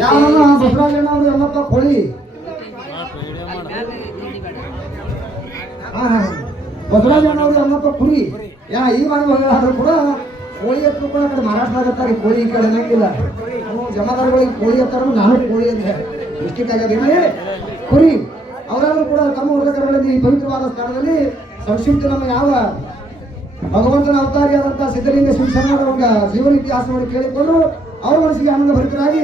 ಯಾವನ ಬಸವರಾಜಣ್ಣ ಅವರು ಎಲ್ಲಪ್ಪ ಕೋಳಿ ಬಸವರಾಜಣ್ಣ ಅವರು ಎಲ್ಲಪ್ಪ ಕುರಿ ಈ ಆದ್ರೂ ಕೂಡ ಕೋಳಿ ಹತ್ರ ಕೂಡ ಕಡೆ ಮಾರಾಟ ಆಗತ್ತಾರೆ. ಕೋಳಿ ಈ ಕಡೆ ಅನ್ನಂಗಿಲ್ಲ. ಜಮಾದಾರಗಳಿಗೆ ಕೋಳಿ ಹತ್ತಾರ, ನಾನು ಕೋಳಿ ಅಂದ್ರೆ ಡಿಸ್ಟಿಕ್ ಆಗೋದಿಲ್ಲ ಕುರಿ. ಅವರಾದ್ರೂ ಕೂಡ ತಮ್ಮ ವರ್ಗಗಳಲ್ಲಿ ಈ ಪವಿತ್ರವಾದ ಸ್ಥಳದಲ್ಲಿ ಸಂಕ್ಷಿಪ್ತ ನಮ್ಮ ಯಾವ ಭಗವಂತನ ಅವತಾರಿಯಾದಂತಹ ಸಿದ್ಧಲಿಂಗ ಶಿವಶರಣರ ಜೀವನ ಇತಿಹಾಸವನ್ನು ಕೇಳಿಕೊಂಡು ಅವ್ರ ಮನಸ್ಸಿಗೆ ಆನಂದ ಭರಿತರಾಗಿ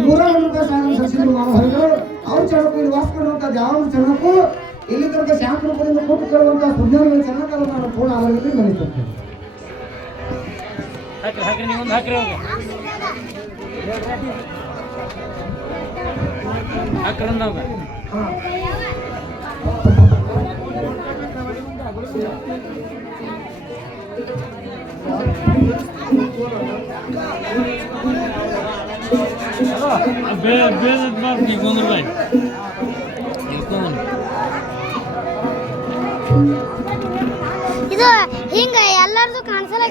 100 ರೂಪಾಯಿ ಸಾಧನೆ ಸಲ್ಲಿಸಿದ್ರು ಮಾನವರಿಗಳು. ಅವ್ರ ಚರಣಕ್ಕೂ ಇಲ್ಲಿ ವಾಸ ಮಾಡುವಂತಹ ಯಾವ ಚರಣಕ್ಕೂ ಇಲ್ಲಿ ತನಕ ಶಾಂತ ರೂಪದಿಂದ ಕೊಟ್ಟು ಕೇಳುವಂತಹ ಪುಣ್ಯಗಳ ಚರಣಕ್ಕಲ್ಲ ನಾನು ಪೂರ್ಣ ಆರೋಗ್ಯದಲ್ಲಿ ಬರೀತೇನೆ. ಇದು ಹಿಂಗ ಎಲ್ಲಾರ್ದು ಕಾಣಿಸಲ್ಲ.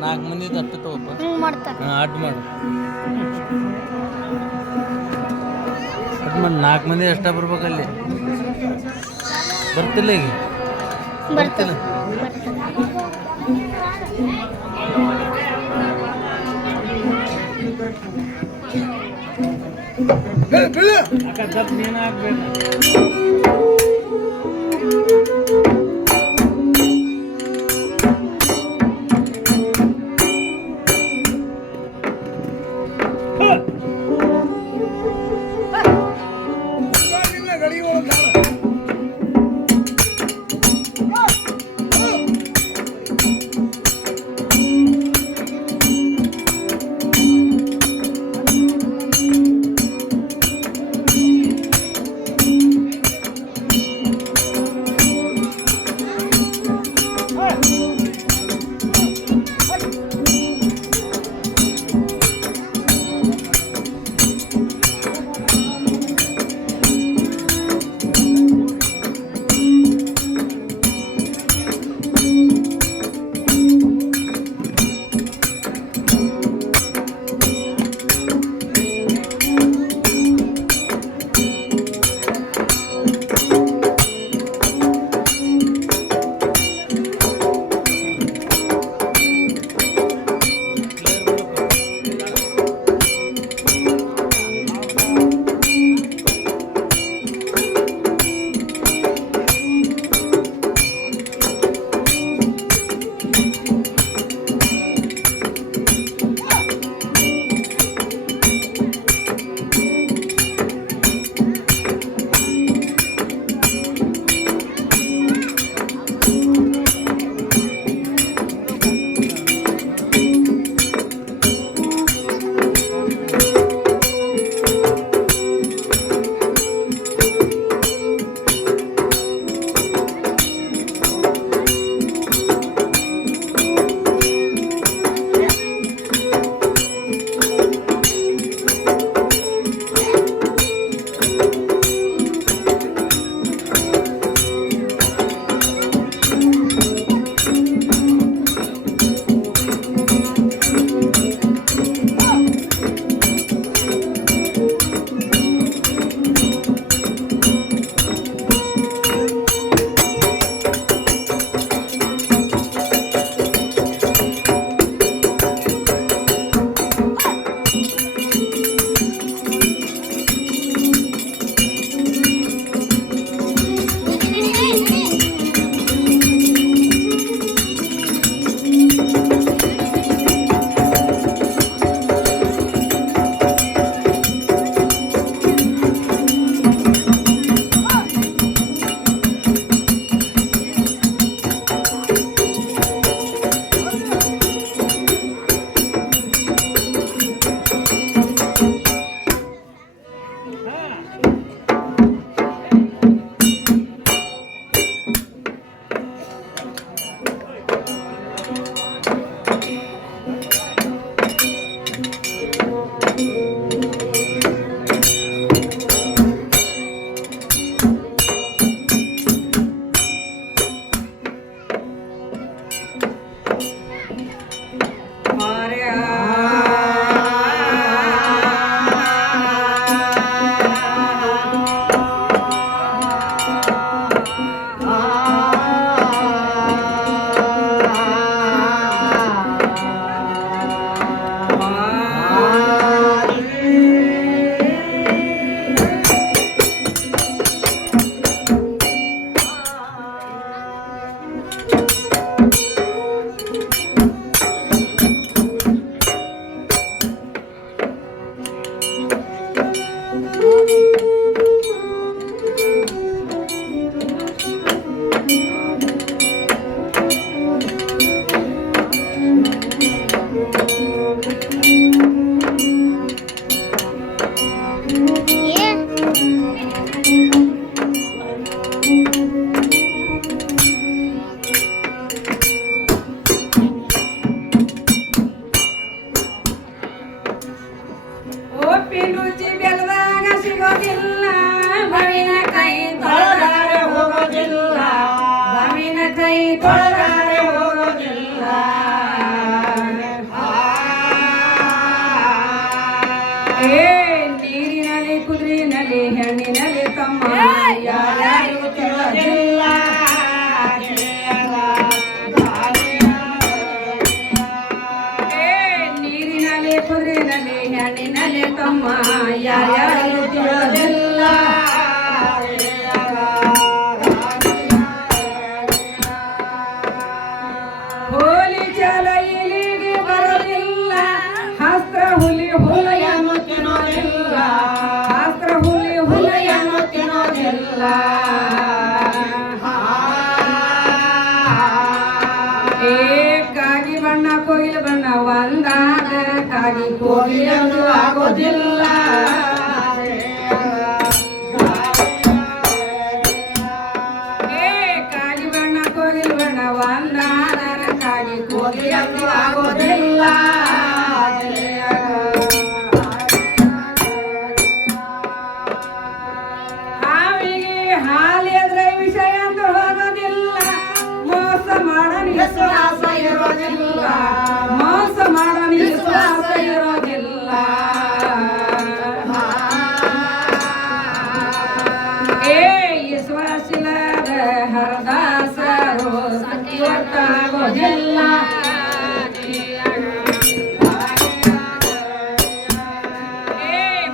4 ಮಂದಿ ಅಟ್ಟು ತಗೋಪ್ಪ. ಮಾಡ್ತಾರೆ ಅಟ್ ಮಾಡು. 4 ಮಂದಿ ಎಷ್ಟ ಬರ್ಬೇಕಲ್ಲಿ ಬರ್ತಿಲ್ಲ ಈಗ ಬರ್ತಿಲ್ಲ. ಕೊಳಗಾರೆ ಹೋಗೋದಿಲ್ಲ ಏ ನೀರಿನಲ್ಲಿ ಕುದುರಿನಲ್ಲಿ ಹೆಣ್ಣಿನಲ್ಲಿ ತಮ್ಮ ಯಾರ್ಯಾರಿಗೂ ತಿಳಿಯೋದಿಲ್ಲ ನೀರಿನಲ್ಲಿ ಕುದುರಿನಲ್ಲಿ ಹೆಣ್ಣಿನಲ್ಲಿ ತಮ್ಮ ಯಾರ್ಯಾರಿಗೂ ತಿಳಿಯೋದಿಲ್ಲ ಹೋಲಿ ಜಲ ಇಲಿಗೆ ಬರೋದಿಲ್ಲ ಹಸ್ತ್ರ ಹುಲಿ ಹುಲಿಯನ್ನು ತಿನ್ನೋದಿಲ್ಲ ಹಸ್ತ್ರ ಹುಲಿ ಹುಲಿಯನ್ನು ತಿನ್ನೋದಿಲ್ಲ ಕಾಗಿ ಬಣ್ಣ ಕೋಗಿಲ ಬಣ್ಣ ಒಂದಾದ ಕಾಗಿ ಕೋಗಿಲಂದು ಆಗೋದಿಲ್ಲ ಕಾಗಿ ಬಣ್ಣ ಕೋಗಿಲ ಬಣ್ಣ ಒಂದಾದ ಕಾಗಿ ಕೋಗಿಲಂದು ಆಗೋದಿಲ್ಲ ಹಾವಿಗೆ ಹಾಲಿದ್ರೆ ವಿಷಯ ಅಂತ ಹೋಗೋದಿಲ್ಲ ಮೋಸ ಮಾಡೋ ವಿಶ್ವಾಸ ಇರೋದಿಲ್ಲ ಮೋಸ ಮಾಡೋ ವಿಶ್ವಾಸ ಇರೋದಿಲ್ಲ ವಿಶ್ವಾಸಿಲ್ಲದ ಹರದಾಸರು ಸತ್ಯವತ್ತಾಗೋದಿಲ್ಲ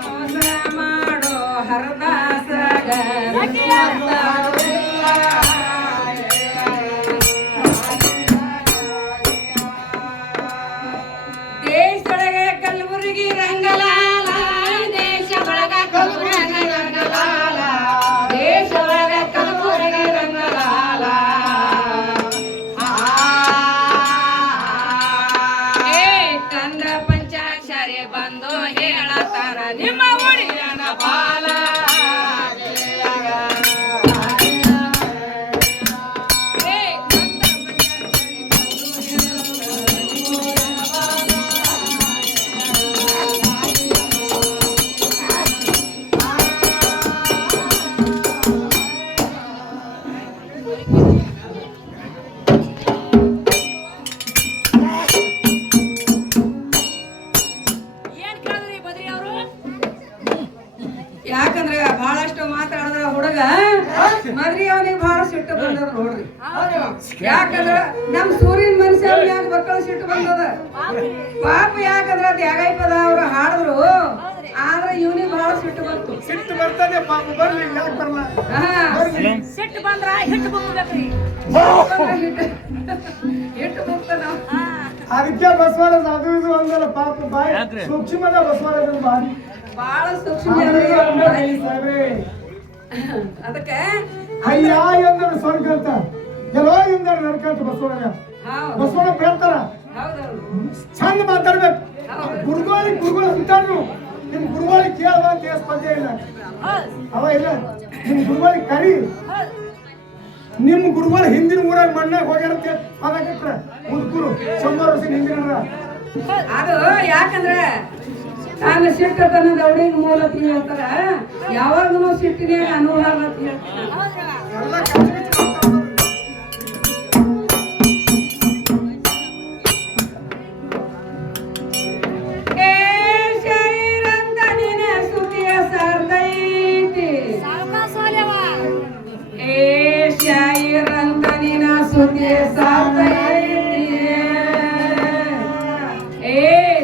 ಮೋಸ ಮಾಡೋ ಹರದಾಸಗ ಸತ್ಯವತ್ತಾಗೋದಿಲ್ಲ ದೇಶದೊಳಗೆ ಕಲಬುರಗಿ ರಂಗಲಾಲ ದೇಶ ಒಳಗ ಕಲಬುರಗಿ ರಂಗಲಾಲ ದೇಶ ಒಳಗ ಕಲಬುರಗಿ ರಂಗಲಾಲ ಕಂದ ಪಂಚಾಕ್ಷರಿ ಬಂದು ಹೇಳತಾರ ನಿಮ್ಮ ಒಡಿಯನ ಬಾಲ ಯಾಕಂದ್ರೆ ಬಹಳಷ್ಟು ಮಾತಾಡಿದ್ರ ಹುಡುಗ ಮದ್ರಿ ಅವನಿಗೆ ಬಹಳ ಸಿಟ್ಟು ಬಂದದ ನೋಡ್ರಿ ಯಾಕಂದ್ರ ನಮ್ ಸೂರ್ಯನ ಮನುಷ್ಯ ಯಾಕೆ ಮಕ್ಕಳ ಸಿಟ್ಟು ಬಂದದ ಪಾಪ ಯಾಕಂದ್ರ ತ್ಯಾಗೈಪದ ಅವ್ರು ಹಾಡಿದ್ರು ಆದ್ರೆ ಇವನಿಗೆ ಬಹಳ ಸಿಟ್ಟು ಬಂತು ಸಿಟ್ಟು ಬರ್ತದೆ ಪಾಪ ಬರ್ಲಿ ಯಾಕೆ ಬರಲ್ಲ ಸಿಟ್ಟು ಬಂದ್ರ ಹಿಟ್ಟು ಬುಕ್ಬೇಕ್ರಿ ಹಿಟ್ಟು ಬುಕ್ತಾನ ಅದಕ್ಕೆ ಬಸವರಾಜ ಅದು ಇದು ಅಂದಲ್ಲ ಪಾಪ ಬಾಯಿ ಸೂಕ್ಷ್ಮದ ಬಸವರಾಜನ ಬಾರಿ ಬಹಳ ಸೂಕ್ಷ್ಮ ಅದಕ್ಕೆ ಅಯ್ಯ ಎಂದರೆ ಸ್ವರ್ಗ ಅಂತ ಎಲ್ಲೋ ಎಂದರೆ ನರಕ ಅಂತ ಬಸವರಾಜ ಬಸವಣ್ಣ ಹೇಳ್ತಾರ ಚಂದ ಮಾತಾಡ್ಬೇಕು ಗುರುಗಳು ಅಂತಾರು ನಿಮ್ ಗುರುಗಳಿಗೆ ಕೇಳುವ ಅಂತ ಸ್ಪರ್ಧೆ ಇಲ್ಲ ಅವ ಇಲ್ಲ ನಿಮ್ ಗುರುಗಳಿಗೆ ಕರಿ ನಿಮ್ ಗುರುಗಳು ಹಿಂದಿನ ಊರಾಗ ಮಣ್ಣಾಗ ಹೋಗ್ಯಾರಂತೆ ಪದ ಕಟ್ರ ಮುದುಕರು 100 ವರ್ಷ ಹಿಂದಿನ ಅದು ಯಾಕಂದ್ರೆ ನಾನು ಸಿಟ್ಟು ತನ್ನ ದೌಡಿನ ಮೂಲಕ ಹೇಳ್ತಾರ ಯಾವಾಗಲೂ ಸಿಟ್ಟಿನೇ ಅನುಭವ ಅಂತ ಹೇಳ್ತಾರೆ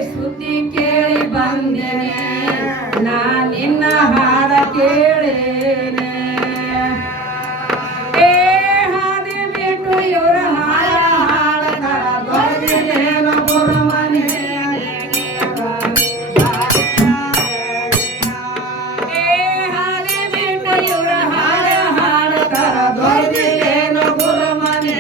ಸುದ್ದಿ ಕೇಳಿ ಬಂದೇನೆ ನಾ ನಿನ್ನ ಹಾಡ ಕೇಳೇನೆ ಹಾದಿ ಬಿಟ್ಟು ಇವರ ಹಾಡ ಹಾಡತಾರ ಬರ್ದಿನೇನು ಗುರುಮನೆ ಹಾದಿ ಬಿಟ್ಟು ಇವರ ಹಾಡ ಹಾಡತಾರ ಬರ್ದಿನೇನು ಗುರುಮನೆ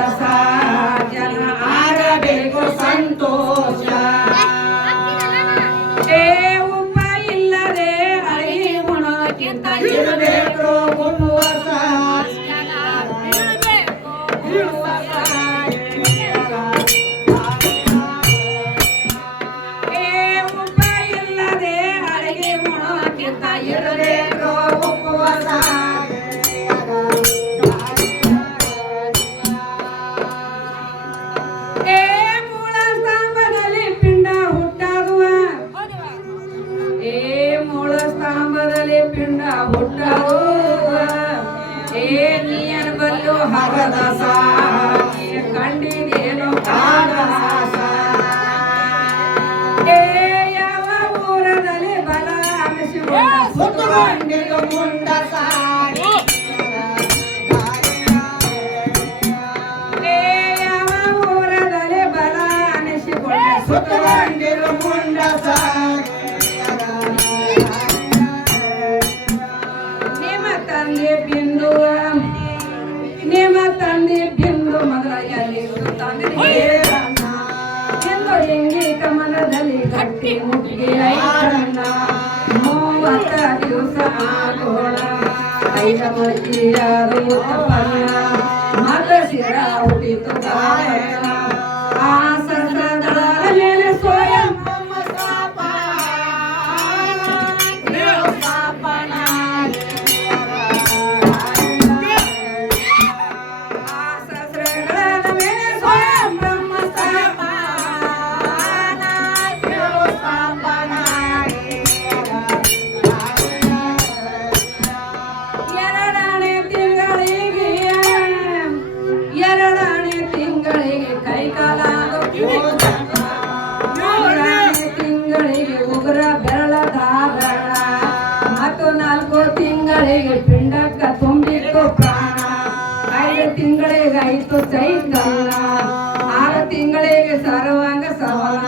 ರಸ ಜನ ಆಗಬೇಕು ಸಂತೋಷ ಏ ಉಪ್ಪ ಇಲ್ಲದೆ ಅಡಿಗೆ ಉಣಕ್ಕಿಂತ ಇರಬೇಕು ಉಪವಾಸ ಏ ಉಪ್ಪ ಇಲ್ಲದೆ ಅಡಿಗೆ ಉಣಕ್ಕಿಂತ ಇರಬೇಕು ಉಪವಾಸ ಏ ಮೂಲ ಸ್ತಂಭದಲ್ಲಿ ಪಿಂಡ ಹುಟ್ಟಾಗುವ ಏ ಮೂಲ ಸ್ತಂಭದಲ್ಲಿ ಪಿಂಡ ಹುಟ್ಟಾಗುವ ಏ ನೀಯನ್ ಬಲ್ಲು ಹರದಸ ಕಂಡಿದೇನು ಕಾಣಸ ಏ ಯಾವ ಊರದಲ್ಲಿ ಬಲ ಅನಿಸಿಕೊಂಡ ಸುತ್ತುಕೊಂಡಿರು ಮುಂಡಸ ಏ ಯಾವ ಊರದಲ್ಲಿ ಬಲ ಅನಿಸಿಕೊಂಡ ಸುತ್ತುಕೊಂಡಿರು ಮುಂಡಸ ನಿಮ್ಮ ತಂದೆ ಬಿಂದು ನಿಮ್ಮ ತಂದೆ ಬಿಂದು ಮೊದಲ ಎಲ್ಲಿ ತಂದೆ ಎಂದು ಹೆಂಗಿ ಕಮಲದಲ್ಲಿ ಗಟ್ಟಿ ಮುಟ್ಟಿಗೆ ಐರಣ್ಣ 30 ದಿವಸ ಆಗೋಣ ಐದ ಮಳಿಯಾರು ಉತ್ತಪನ್ನ ಮತ ಶಿರ ಹುಟ್ಟಿತು ಗಾಯನ ಆ ಸಹಸ್ರದಳ ಮೇಲೆ ಸ್ವಯಂ ಎರಡನೇ ತಿಂಗಳಿಗೆ ಕೈಕಾಲಾದ ಮೂರನೇ ತಿಂಗಳಿಗೆ ಉಗ್ರ ಬೆರಳದಾರಣ ಮತ್ತು 4 ತಿಂಗಳಿಗೆ ಪಿಂಡಕ್ಕ ತುಂಬಿತ್ತು ಪ್ರಾಣ 5 ತಿಂಗಳಿಗೆ ಆಯಿತು ಚೈತನ್ಯ 6 ತಿಂಗಳಿಗೆ ಸರ್ವಾಂಗ ಸವನ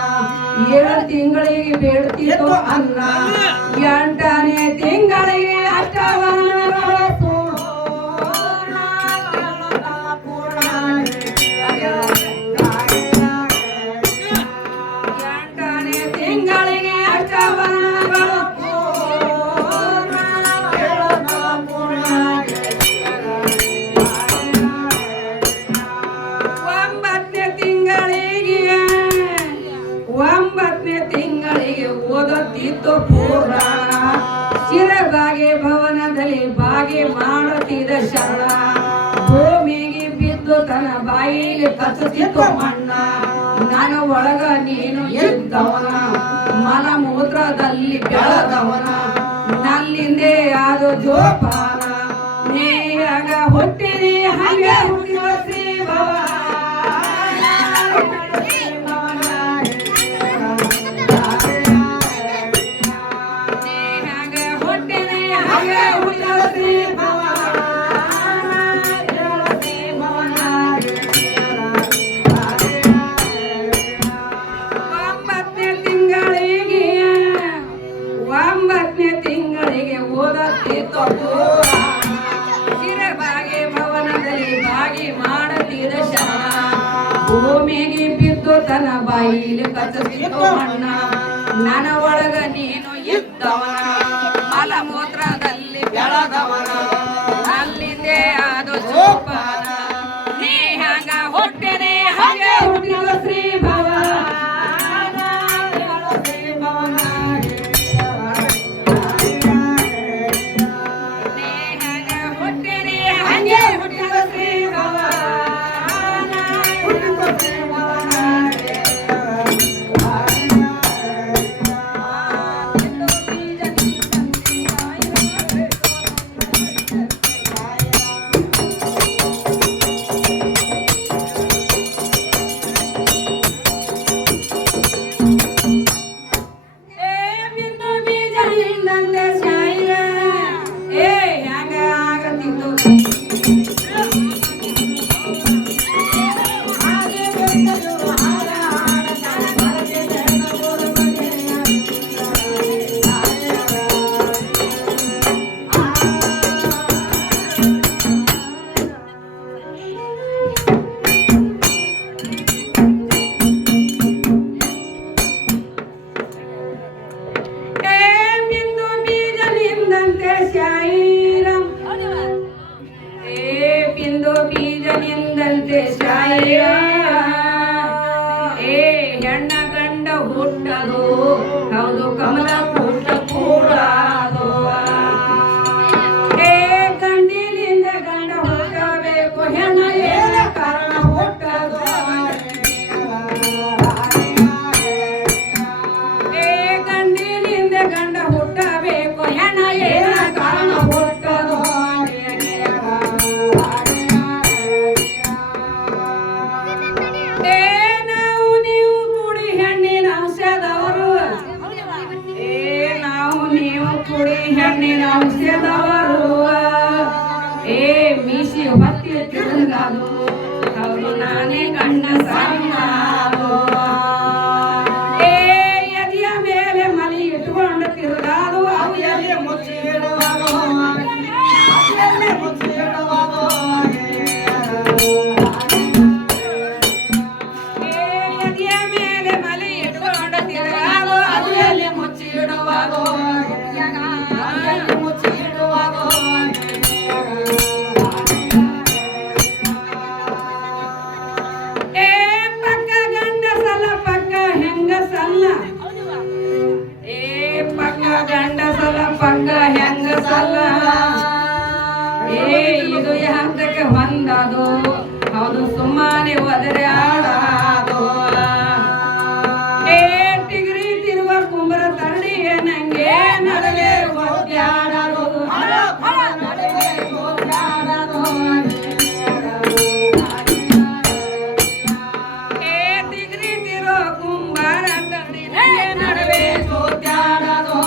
7 ತಿಂಗಳಿಗೆ ಬೇಡ್ತಿತ್ತು ಅನ್ನ 8ನೇ ತಿಂಗಳಿಗೆ ಅಷ್ಟವನ್ನ 8ನೇ ತಿಂಗಳಿಗೆ ಅಷ್ಟವನ್ನಗಳು ಪೂರ್ಣ 9ನೇ ತಿಂಗಳಿಗೆ ಓದುತ್ತಿತ್ತು ಪುರಾಣ ಶಿರಬಾಗಿ ಭವನದಲ್ಲಿ ಬಾಗಿ ಮಾಡುತ್ತಿದ್ದ ಶರಣ ಭೂಮಿಗೆ ಬಿದ್ದು ತನ್ನ ಬಾಯಿಗೆ ಕಚ್ಚುತ್ತಿತ್ತು ಮಣ್ಣ ನನ್ನ ಒಳಗ ನೀನು ಇದ್ದವನ ಮಲಮೂತ್ರದಲ್ಲಿ ಬೆಳೆದವನ ನನ್ನಿಂದೆ ಅದು ಜೋಪಾನ ನೀ ಆಗ ಹುಟ್ಟಿರಿ ಹಾಗೆ ಹುಟ್ಟಿದ ಶ್ರೀ ತಿಂಗಳಿಗೆ ಓದತ್ತಿತ್ತು ಶಿರಬಾಗಿ ಭವನದಲ್ಲಿ ಬಾಗಿ ಮಾಡುತ್ತಿದ್ದ ಶರಣ ಭೂಮಿಗೆ ಬಿದ್ದು ತನ್ನ ಬಾಯಿಲಿ ಕಚ್ಚುತ್ತಿತ್ತು ಮಣ್ಣ ನನ್ನ ಒಳಗ ನೀನು ಇದ್ದವನ ಮಲಮೂತ್ರದಲ್ಲಿ ಬೆಳೆದವನ ಅಲ್ಲಿಂದೇ ಅದು ಜೋಪಾನ ನೀ ಹಂಗ ಹುಟ್ಟಿದೆ ಹಾಗೆ ಹುಟ್ಟಿದ ಶ್ರೀ ಏ ಹೆಣ್ಣ ಗಂಡ ಹುಟ್ಟದು ಹೌದು ಕಮಲ ಪುಟ್ಟ ಕೂಡದು ಏ ಗಂಡಿಲಿಂದ ಗಂಡ ಹುಟ್ಟಬೇಕು ಹೆಣ್ಣ ಏನ ಕಾರಣ ಹುಟ್ಟದು ಏ ಗಂಡಿಲಿಂದ ಗಂಡ ಹುಟ್ಟಬೇಕು ಹೆಣ್ಣ ಏನ ಕಾರಣ ಹುಟ್ಟದು ಹೆಣ್ಣಿನ ಅಂಶದವರು ಏ ಮೀಸಿ ಹೊತ್ತಿ ತಿರುಗಾದು ಅವರು ನಾನೇ ಗಂಡ ಸಾಯಿನಾದು ಏ ಎದೆಯ ಮೇಲೆ ಮಲಿ ಇಟ್ಕೊಂಡು ತಿರುಗಾದು ಅವು ಎಲ್ಲಿ ಮುಚ್ಚಿಡುವುದು ಎದೆಯ ಮೇಲೆ ಮಲಿ ಇಟ್ಕೊಂಡು ತಿರುಗಾದು ಅವು ಎಲ್ಲಿ ಮುಚ್ಚಿಡುವುದು ಗಂಡಸಲ ಪಕ್ಕ ಹೆಂಗಸಲ್ಲ ಏ ಇದು ಹಂತಕ್ಕೆ ಹೊಂದದು ಹೌದು ಸುಮ್ಮನೆ ಒದರೆ ಆಡದು ಏ ಟಿಗ್ರಿ ತಿರುವ ಕುಂಬರ ತರಡಿ ನಂಗೆ ನಡವೆ ಒದ್ದಾಡದು ಏ ಟಿಗ್ರಿ ತಿರೋ ಕುಂಬರ ತರಡಿ ನಂಗೆ ನಡವೆ ಒದ್ದಾಡದು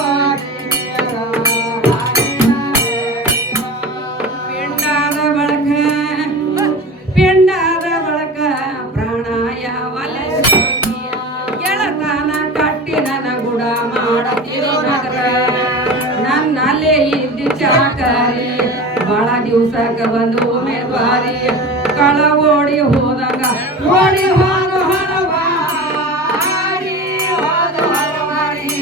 ಪಿಂಡಾದ ಬಳಕ ಪ್ರಾಣಾಯವಲ ಗೆಳತನ ಕಟ್ಟಿ ನನ್ನ ಗುಡ ಮಾಡತಿರೋ ನಗರ ನನ್ನಲ್ಲೇ ಇದ್ದ ಚಾಕರಿ ಬಹಳ ದಿವಸಕ್ಕೆ ಬಂದು ಉಮೇದ್ವಾರಿ ಕಳ ಓಡಿ ಹೋದಾಗ ಓಡಿ ಹೋದ ಹಳವಾರಿ ಹೋದ ಹಳವಾರಿ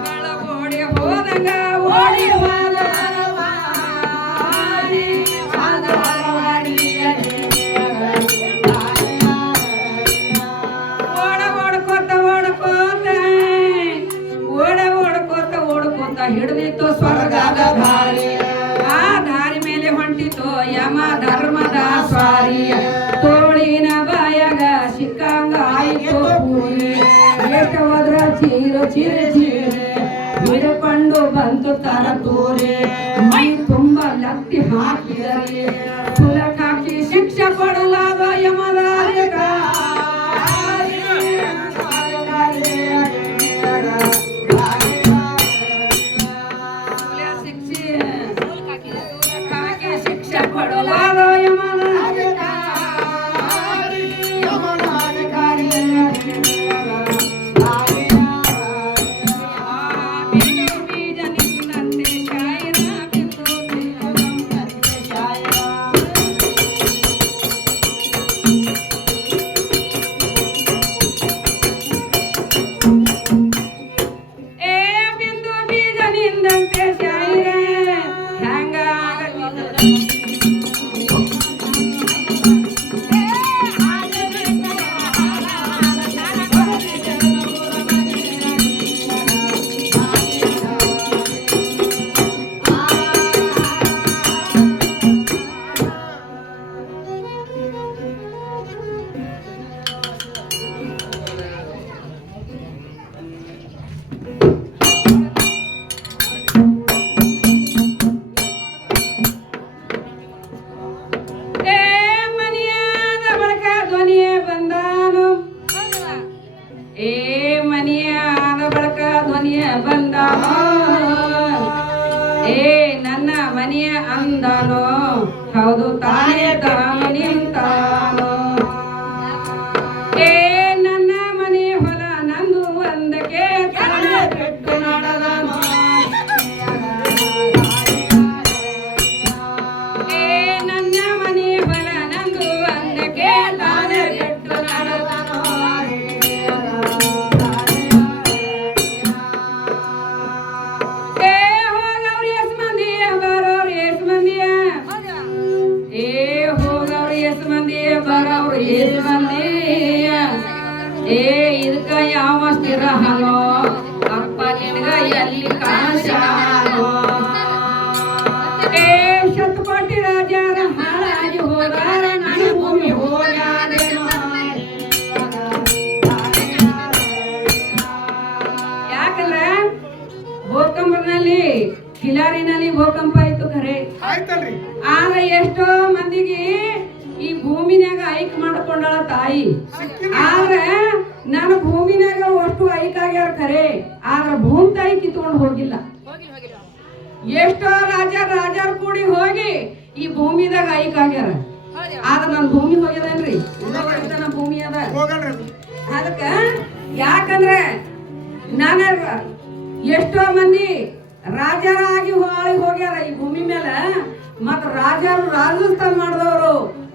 ಕಳ ಓಡಿ ಹೋದಾಗ ಓಡಿ ಹೋದ ಹಿಡಿದಿತ್ತು ಸ್ವರ್ಗದ ದಾರಿ ಆ ದಾರಿ ಮೇಲೆ ಹೊಂಟಿತು ಯಮ ಧರ್ಮದ ಸ್ವಾರಿ ತೋಳಿನ ಬಾಯಾಗ ಸಿಕ್ಕಂಗ ಆಯ್ತು ಪೂರಿ ಎಷ್ಟು ಹೋದ್ರ ಚೀರು ಚೀರೆ ಚೀರೆ ಹಿಡ್ಕೊಂಡು ಬಂತು ತರ ತೋರಿ ಮೈ ತುಂಬ ಲತ್ತಿ ಹಾಕಿದರೆ ಸುಲಕಾಕಿ ಶಿಕ್ಷೆ ಕೊಡಲಾದ ಯಮದಾರಿಗ ಶಿಕ್ಷೆ ಕೊಡಲಾದ ನನ್ನ ಮನೆಯ ಅಂದನೋ ಹೌದು ತಾನೇ ತಾನು ನಿಂತಾನೋ ನನ್ನ ಮನೆ ಹೊಲ ನಂದು ಒಂದಕ್ಕೆ ತಾನೇ ಬಿಟ್ಟು ನಡೆದನೋ ನನ್ನ ಮನೆ ಹೊಲ ನಂದು ಒಂದಕ್ಕೆ ತಾನೇ ಬಿಟ್ಟು ನಡೆದನೋ ಎಲ್ಲಿ ಕಾಣಸ್ಯಾನೋ ಏ ಶತಕೋಟಿ ರಾಜರ ಹಾಳಾಗಿ ಹೋದಾರ ನನ್ನ ಭೂಮಿ ಹೋಗ್ಯಾದೇನೋ ಯಾಕಂದ್ರೆ ಭೂಕಂಪನಲ್ಲಿ ಕಿಲಾರಿನಲ್ಲಿ ಭೂಕಂಪ ಆಯ್ತು ಖರೆ ಆದ್ರೆ ಎಷ್ಟೋ ಮಂದಿಗೆ ಈ ಭೂಮಿನಾಗ ಐಕ್ ಮಾಡ್ಕೊಂಡಳ ತಾಯಿ ಆದ್ರೆ ನಾನು ಭೂಮಿನಾಗ ಅಷ್ಟು ಐಕ್ ಆಗ್ಯಾರ ಖರೆ ಆದ್ರ ಭೂಮಿ ತಾಯಿ ಕಿತ್ಕೊಂಡು ಹೋಗಿಲ್ಲ ಎಷ್ಟೋ ರಾಜಾರ ಕೂಡಿ ಹೋಗಿ ಈ ಭೂಮಿದಾಗ ಐಕ್ ಆಗ್ಯಾರ ಆದ್ರ ನನ್ ಭೂಮಿ ಹೋಗ್ಯದೇನ್ರಿ ನನ್ನ ಭೂಮಿ ಅದ ಅದಕ್ಕ ಯಾಕಂದ್ರೆ ನಾನು ಎಷ್ಟೋ ಮಂದಿ ರಾಜರಾಗಿ ಹೋಗ್ಯಾರ ಈ ಭೂಮಿ ಮೇಲೆ ಮತ್ತ ರಾಜರು ರಾಜಸ್ಥಾನ ಮಾಡಿದವರು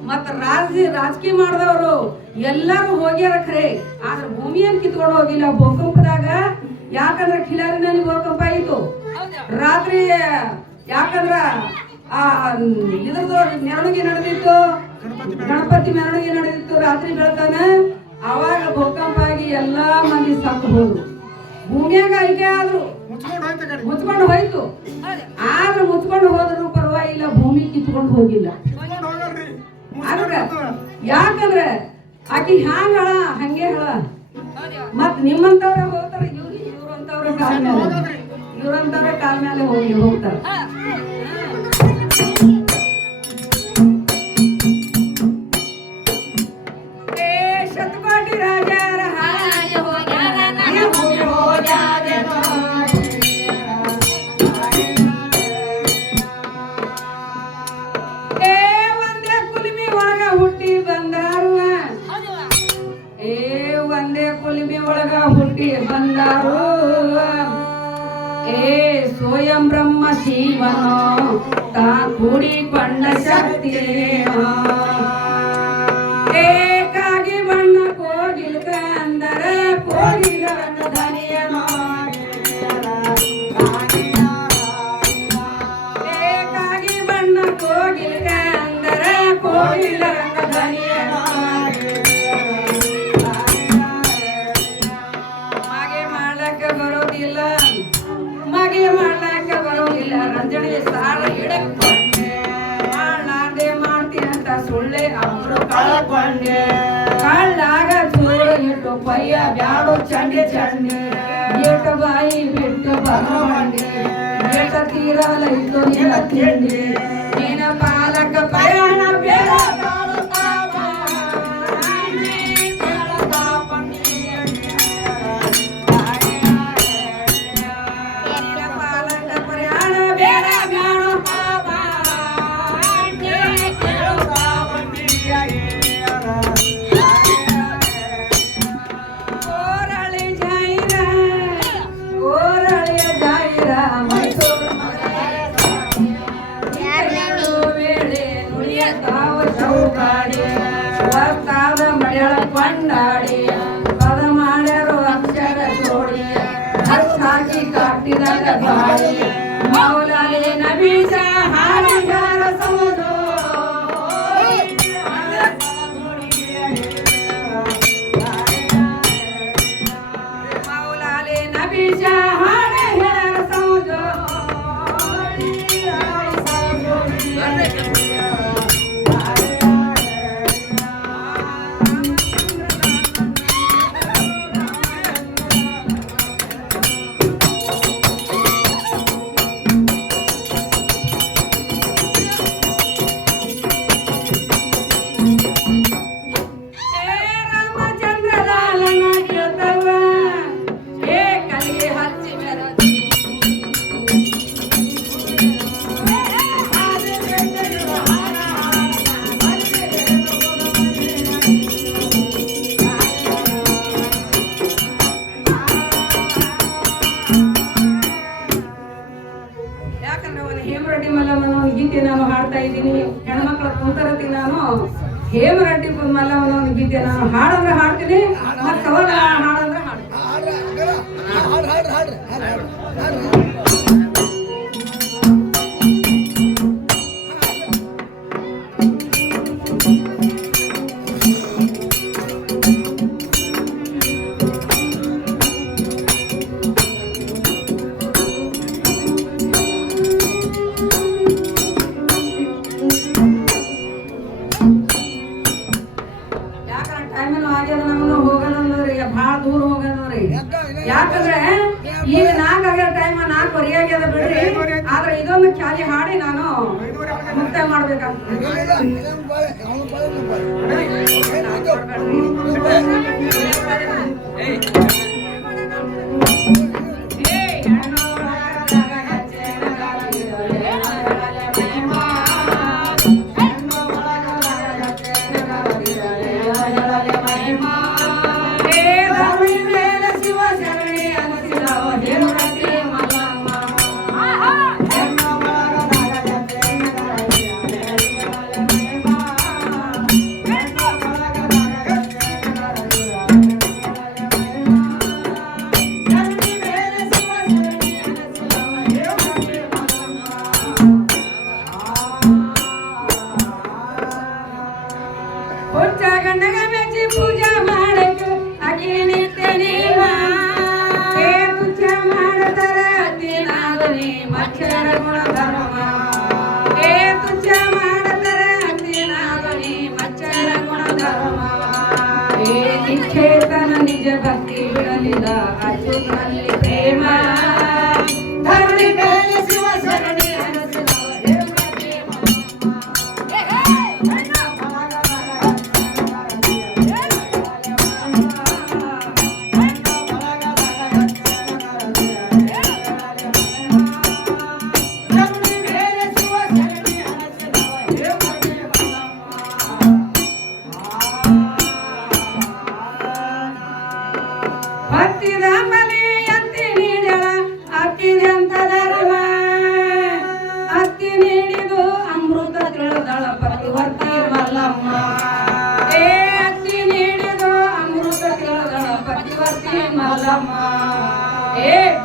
ಮತ್ತ ರಾಜಕೀಯ ಮಾಡಿದವರು ಎಲ್ಲರೂ ಹೋಗ್ಯಾರ ಖರೆ ಆದ್ರೆ ಭೂಮಿಯನ್ನು ಕಿತ್ಕೊಂಡು ಹೋಗಿಲ್ಲ ಭೂಕಂಪದಾಗ ಯಾಕಂದ್ರೆ ಕಿಲಾರಿನಲ್ಲಿ ಭೂಕಂಪ ಆಯಿತು ರಾತ್ರಿ ಯಾಕಂದ್ರ ಇದ್ರದ್ದು ಮೆರವಣಿಗೆ ನಡೆದಿತ್ತು ಗಣಪತಿ ಮೆರವಣಿಗೆ ನಡೆದಿತ್ತು ರಾತ್ರಿ ಬೆಳತಾನ ಅವಾಗ ಭೂಕಂಪ ಆಗಿ ಎಲ್ಲಾ ಮಂದಿ ಸತ್ತು ಹೋದ್ರು ಭೂಮಿಯಾಗ ಐಕೆ ಆದ್ರು ಮುಚ್ಕೊಂಡು ಹೋಯ್ತು ಆದ್ರೆ ಮುಚ್ಕೊಂಡು ಹೋದ್ರು ಪರವಾಗಿಲ್ಲ ಭೂಮಿ ಕಿತ್ಕೊಂಡು ಹೋಗಿಲ್ಲ ಅದಕ್ಕೆ ಯಾಕಂದ್ರೆ ಆಕಿ ಹ್ಯಾಂಗ ಹಳ ಹಂಗೆ ಹಳ ಮತ್ ನಿಮ್ಮಂತವ್ರ ಹೋಗ್ತಾರ ಇವ್ರಂತವ್ರ ಕಾಲ ಮೇಲೆ ಹೋಗ್ತಾರ ಶತಕೋಟಿ ರಾಜರ ಹಾಳಾಗಿ ಹೋಗ್ಯಾರ ನನ್ನ ಭೂಮಿ ಹೋಗ್ಯಾದೇನೋ ಒಂದೇ ಕುಲಿಮಿ ಒಳಗ ಹುಟ್ಟಿ ಬಂದಾರು ಒಂದೇ ಕುಲಿಮಿ ಒಳಗ ಹುಟ್ಟಿ ಬಂದಾರು ಸ್ವಯಂ ಬ್ರಹ್ಮ ಶಿವನೋ ತಾ ಕೂಡಿಕೊಂಡ ಶಕ್ತಿಯೇನೋ ಏಕಾಗಿ ಬಣ್ಣ ಕೋಗಿಲ್ಕ ಅಂದರೆ ಕೋಗಿಲ ಧನಿಯನೋ ಏಕಾಗಿ ಬಣ್ಣ ಕೋಗಿಲ್ಕ ಅಂದರೆ ಕೋಗಿಲ ಧನಿಯನೋ ಮಗೆ ಮಾಡಕ್ಕೆ ಬರೋದಿಲ್ಲ ರಂಜನೆ ಸಾಲ ಹಿಡಕೊಂಡೆ ಮಾಡಲಾರ್ದೆ ಮಾಡ್ತೀನಿ ಅಂತ ಸುಳ್ಳೆ ಅವರು ಕಳ್ಕೊಂಡೆ ಕಳ್ಳಾಗ ಚೂರು ಇಟ್ಟು ಪಯ್ಯ ಬ್ಯಾಡು ಚಂಡೆ ಏಟ ಬಾಯಿ ಬಿಟ್ಟು ಬರಮಂಡೆ ಏಟ ತೀರಲ ಇಟ್ಟು ನಿನ್ನ ತಿಂಡಿ ನೀನ ಪಾಲಕ ಪ್ರಯಾಣ ಬೇಡ ಕೊಂಡಾಡಿ ಪದ ಮಾಡ್ಯಾರು ಅಕ್ಷರ ಜೋಡಿ ಹಾಕಿ ಕಾಟಿದಾಗ ಬಾಡಿ ಮೌಲಾಲಿ ನಬೀಸ ಹಾಡಿಗಾರ ಸೌದು ಮೌಲಾಲಿ ನಬೀಸ ಹಾಡಿಗಾರ ಸೌದು ಹೇಮರೆಡ್ಡಿ ಮಲ್ಲಮ್ಮನ ಒಂದು ಗೀತೆ ನಾನು ಹಾಡ್ತಾ ಇದ್ದೀನಿ. ಹೆಣ್ಮಕ್ಳ ಕುಂತರತಿ ನಾನು ಹೇಮರೆಡ್ಡಿ ಮಲ್ಲಮ್ಮನ ಒಂದು ಗೀತೆ ನಾನು ಹಾಡಂದ್ರೆ ಹಾಡ್ತೀನಿ, ಮತ್ತೆ ಅವಾಗ ಹಾಡಂದ್ರೆ ಯಾಕಂದ್ರೆ ಈಗ 4 ಆಗೋ ಟೈಮ್ 4:15 ಆಗ್ಯದ ಬಿಡ್ರಿ. ಆದ್ರೆ ಇದೊಂದು ಖ್ಯಾಲಿ ಹಾಡಿ ನಾನು ಮುಕ್ತಾಯ ಮಾಡ್ಬೇಕಾಗ್ತದೆ. ಚೇತನ ನಿಜ ಭಕ್ತಿ ಬಿಡಲಿಲ್ಲ ಅಚ್ಚುತನಲ್ಲಿ ಪ್ರೇಮ ಧರಣಿ ಮೇಲೆ ಶಿವ ಶರಣಿ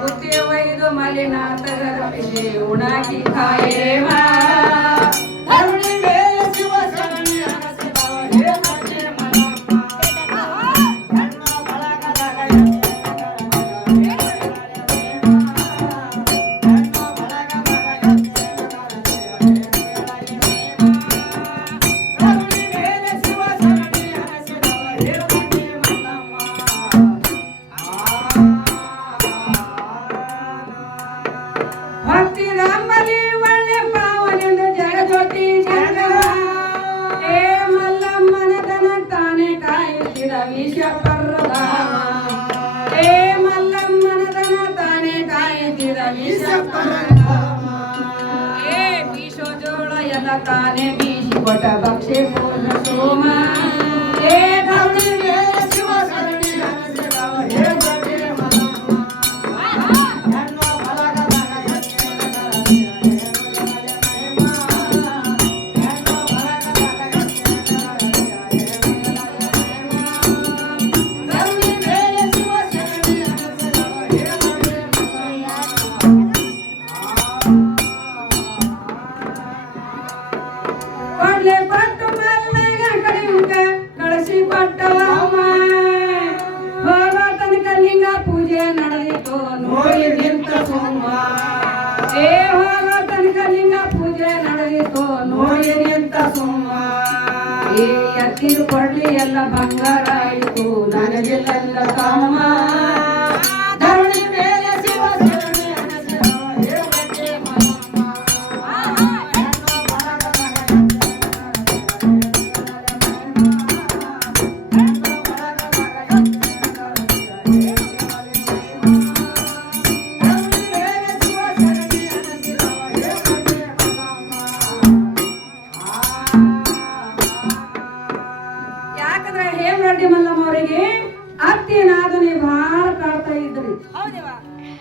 ಬುದ್ಧಿ ಒಯ್ದು ಮಲಿನಾಥ ಉಣಾಕಿ ಕಾಯೇವ ಕರುಣಿ ಮೇಲೆ ಶಿವ ಶರಣಿ ತಾನೆ ಬೀಸಿ ಕೊಟ್ಟ ಭಕ್ಷೆ ಪೂರ್ಣ ಸೋಮ ಏ ಧರಣಿ ಮೇಲೆ ಶಿವ ಶರಣಿ ಕೊಡ್ಲಿ ಎಲ್ಲ ಬಂಗಾರ ಆಯಿತು ನನಗೆಲ್ಲ ಕಾಮ ಧರಣಿ ಮೇಲೆ ಶಿವ ಶರಣಿ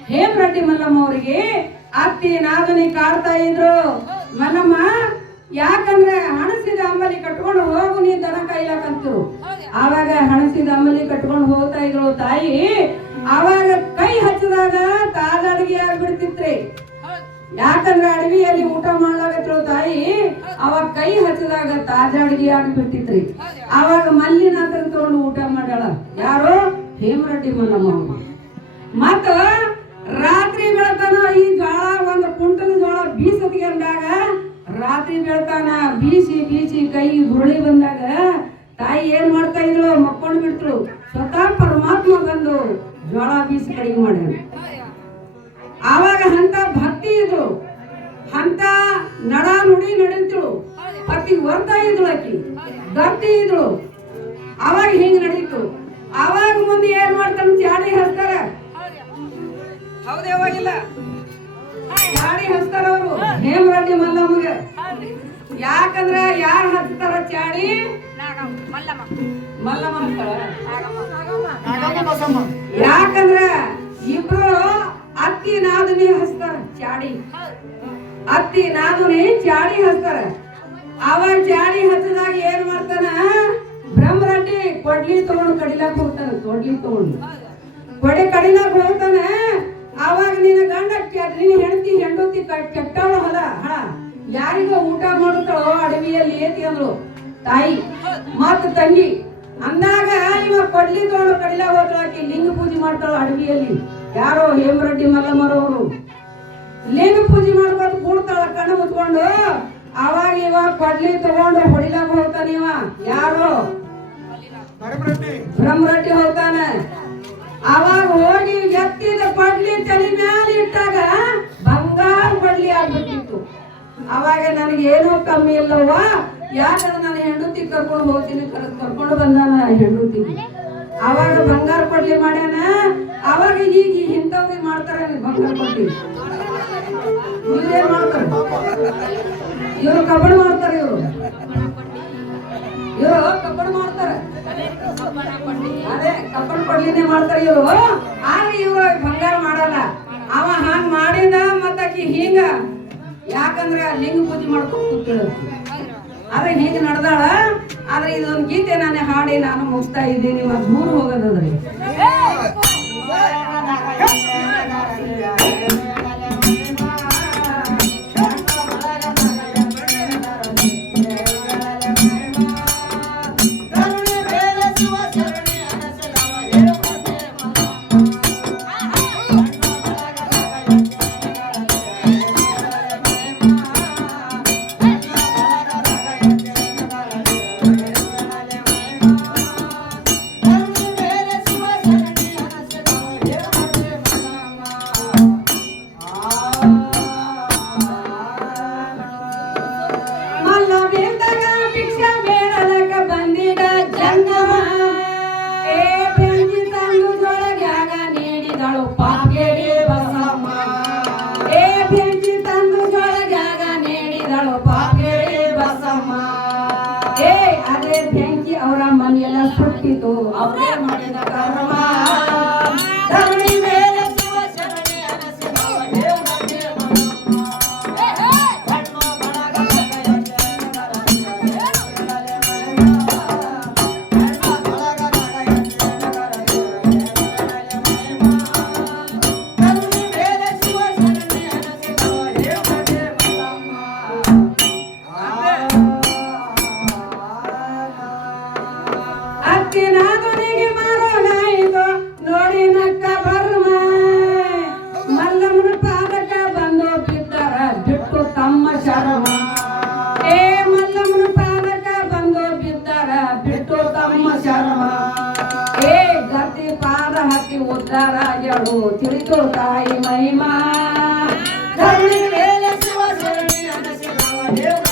ಹೇಮರೆಡ್ಡಿ ಮಲ್ಲಮ್ಮ ಅವರಿಗೆ ಅತ್ತಿ ನಾದನಿ ಕಾಡ್ತಾ ಇದ್ರು. ಮಲ್ಲಮ್ಮ ಯಾಕಂದ್ರೆ ಹಣಸಿದ ಅಂಬಲಿ ಕಟ್ಕೊಂಡು ಹೋಗು ನೀ ದನ ಕಾಯ್ಲಕಂತರು. ಆವಾಗ ಹಣಸಿದ ಅಂಬಲಿ ಕಟ್ಕೊಂಡು ಹೋಗ್ತಾ ಇದ್ರು ತಾಯಿ. ಆವಾಗ ಕೈ ಹಚ್ಚಿದಾಗ ತಾಜ ಅಡಿಗೆ ಆಗ್ಬಿಡ್ತಿತ್ರಿ. ಯಾಕಂದ್ರೆ ಅಡವಿಯಲ್ಲಿ ಊಟ ಮಾಡ್ಲಾಗತ್ತಿರೋ ತಾಯಿ ಅವಾಗ ಕೈ ಹಚ್ಚಿದಾಗ ತಾಜ ಅಡಿಗೆ ಆಗ್ಬಿಟ್ಟಿತ್ರಿ. ಆವಾಗ ಮಲ್ಲಿನಾಥ ತಗೊಂಡು ಊಟ ಮಾಡ್ಯಾಳ ಯಾರು ಹೇಮರೆಡ್ಡಿ ಮಲ್ಲಮ್ಮ. ಮತ್ತ ರಾತ್ರಿ ಬೆಳತಾನ ಈ ಜೋಳ ಒಂದು ಕುಂಟಲ್ ಜೋಳ ಬೀಸತ್ಕೊಂಡಾಗ ರಾತ್ರಿ ಬೆಳತಾನ ಬೀಸಿ ಬೀಸಿ ಕೈ ಹುರುಳಿ ಬಂದಾಗ ತಾಯಿ ಏನ್ ಮಾಡ್ತಾ ಇದ್ರು ಮಕ್ಕೊಂಡು ಬಿಟ್ರು. ಸ್ವತಃ ಪರಮಾತ್ಮ ಬಂದು ಜ್ವಾಳ ಬೀಸಿ ಕಡಿಗೆ ಮಾಡ್ಯಾನ. ಆವಾಗ ಅಂತ ಭಕ್ತಿ ಇದ್ಳು, ಅಂತ ನಡ ನುಡಿ ನಡೀತಿಳು, ಅಕ್ಕಿ ವರ್ತ ಇದ್ಳು, ಅಕ್ಕಿ ಗಟ್ಟಿ ಇದ್ಳು. ಅವಾಗ ಹಿಂಗ್ ನಡೀತು. ಅವಾಗ ಮುಂದೆ ಏನ್ ಮಾಡ್ತಾನ, ಚಾಡಿ ಹಚ್ತಾರ. ಹೌದೇವಾಗಿಲ್ಲ, ಚಾಡಿ ಹಚ್ತಾರ ಅವರು ಹೇಮರೆಡ್ಡಿ ಮಲ್ಲಮ್ಮಗೆ. ಯಾಕಂದ್ರ ಯಾರು ಹಚ್ತಾರ ಚಾಡಿ? ಮಲ್ಲಮ್ಮ ಹಚ್ತಾರ. ಯಾಕಂದ್ರ ಇಬ್ರು ಅತ್ತಿ ನಾದುನಿ ಹಚ್ತಾರ ಚಾಡಿ, ಅತ್ತಿ ನಾದುನಿ ಚಾಡಿ ಹಚ್ತಾರ. ಅವಾಗ ಚಾಡಿ ಹಚ್ಚದಾಗ ಏನ್ ಮಾಡ್ತಾನ, ಬ್ರಹ್ಮರೆಡ್ಡಿ ಕೊಡ್ಲಿ ತಗೊಂಡು ಕಡಿಲಾಕ್ ಹೋಗ್ತಾನ. ಕೊಡ್ಲಿ ತಗೊಂಡು ಕೊಡೆ ಕಡಿಲಾಕ್ ಹೋಗ್ತಾನ. ಅವಾಗ ನಿನ್ನ ಗಂಡ ನಿನ್ನ ಹೆಂಡತಿ ಹೆಂಡತಿ ಕೆಟ್ಟವಳು ಹೊಲ ಯಾರಿಗ ಊಟ ಮಾಡುತ್ತಾಳೋ ಅಡವಿಯಲ್ಲಿ ಏತಿ ಅಂದ್ರು ತಾಯಿ ಮತ್ತ ತಂಗಿ. ಅಂದಾಗ ಇವ ಕೊಡ್ಲಿ ತಗೊಂಡು ಕಡಿಲಾಕ್ ಹೋಗ್ಲಾಕಿ ಲಿಂಗ ಪೂಜೆ ಮಾಡ್ತಾಳ ಅಡವಿಯಲ್ಲಿ. ಯಾರೋ ಹೇಮರೆಡ್ಡಿ ಮಲ್ಲಮ್ಮರವರು ಲಿಂಗ ಪೂಜೆ ಮಾಡ್ಕೊಂಡು ಕೂಡ್ತಾಳ ಕಣ್ಣು ಮುಚ್ಕೊಂಡು. ಅವಾಗ ಇವ ಕೊಡ್ಲಿ ತಗೊಂಡು ಹೊಡಿಲಾಕ ಹೋಗ್ತಾನ. ಇವ ಯಾರು? ಬ್ರಹ್ಮರೆಡ್ಡಿ ಹೋಗ್ತಾನ. ಅವಾಗ ಹೋಗಿ ಎತ್ತಿದ ಕೊಡ್ಲಿ ತಲೆ ಮ್ಯಾಲ ಇಟ್ಟಾಗ ಬಂಗಾರ ಕೊಡ್ಲಿ ಆಗ್ಬಿಟ್ಟಿತ್ತು. ಅವಾಗ ನನಗೆ ಏನೋ ಕಮ್ಮಿ ಇಲ್ಲವ್ವ, ಯಾಕಂದ್ರೆ ನಾನು ಹೆಂಡತಿ ಕರ್ಕೊಂಡು ಹೋಗ್ತೀನಿ, ಕರ್ಕೊಂಡು ಬಂದಾನ ಹೆಂಡತಿ. ಅವಾಗ ಬಂಗಾರ ಕೊಡ್ಲಿ ಮಾಡ್ಯಾನ. ಅವಾಗ ಈಗ ಇಂಥವ್ರಿಗೆ ಮಾಡ್ತಾರೆ ಬಂಗಾರ ಕೊಡ್ಲಿ. ಇವ್ರೇನ್ ಮಾಡ್ತಾರೆ? ಇವರು ಕಬ್ಬಣ ಮಾಡ್ತಾರೆ. ಇವರು ಕಬ್ಬಣ ಮಾಡ್ತಾರೆ. ಅದೇ ಕಬ್ಬಣ ಕೊಡ್ಲಿನೇ ಮಾಡ್ತಾರೆ ಇವರು. ಆಗ ಇವರು ಬಂಗಾರ ಮಾಡಲ್ಲ. ಅವ ಹಂಗ ಮಾಡಿದ ಮತ್ತಾಕಿ ಹಿಂಗ, ಯಾಕಂದ್ರೆ ಲಿಂಗ ಪೂಜೆ ಮಾಡ್ಕೊಂಡು ಅದ್ರ ಹೀಗ ನಡೆದಾಳ. ಆದ್ರೆ ಇದೊಂದು ಗೀತೆ ನಾನೇ ಹಾಡಿ ನಾನು ಮುಗಿಸ್ತಾ ಇದ್ದೀನಿ. ಮತ್ತೆ ದೂರ ಹೋಗೋದದ್ರಿ. ಅವರ ಮನೆಯೆಲ್ಲ ಸುಟ್ಟಿತು, ಅವರೇ ಮಾಡಿದ ಕರ್ಮ. ಧರಣಿ ಮೇಲೆ ಶಿವ ಶರಣೆ ಅನಸಿದವ ಹೇಮರೆಡ್ಡಿ ಮಲ್ಲಮ್ಮ. ಹೆಣ್ಣು ಬಳಗದ ಧರಣಿ ಮೇಲೆ ಶಿವ ಶರಣೆ ಅನಸಿದವ ಹೇಮರೆಡ್ಡಿ ಮಲ್ಲಮ್ಮ. ಅತ್ತಿನಾದುನಿಗೆ ಮರಗಾಯಿತು ನೋಡಿ ನಕ್ಕ ಬರ್ಮ. ಮಲ್ಲಮ್ಮನ ಪಾದಕ ಬಂದು ಬಿದ್ದರ ಬಿಟ್ಟು ತಮ್ಮ ಶರಮ. ಏ ಮಲ್ಲಮ್ಮನ ಪಾದಕ ಬಂದು ಬಿದ್ದರ ಬಿಟ್ಟು ತಮ್ಮ ಶರಮ. ಏ ಗತಿ ಪಾದ ಹಾಕಿ ಉದ್ಧಾರ ಗೆಳು ತಿಳಿತು ತಾಯಿ ಮಹಿಮಾ. ಧರಣಿ ಮೇಲೆ ಶಿವ ಶರಣಿ ಅನಸಿದವ ದೇವ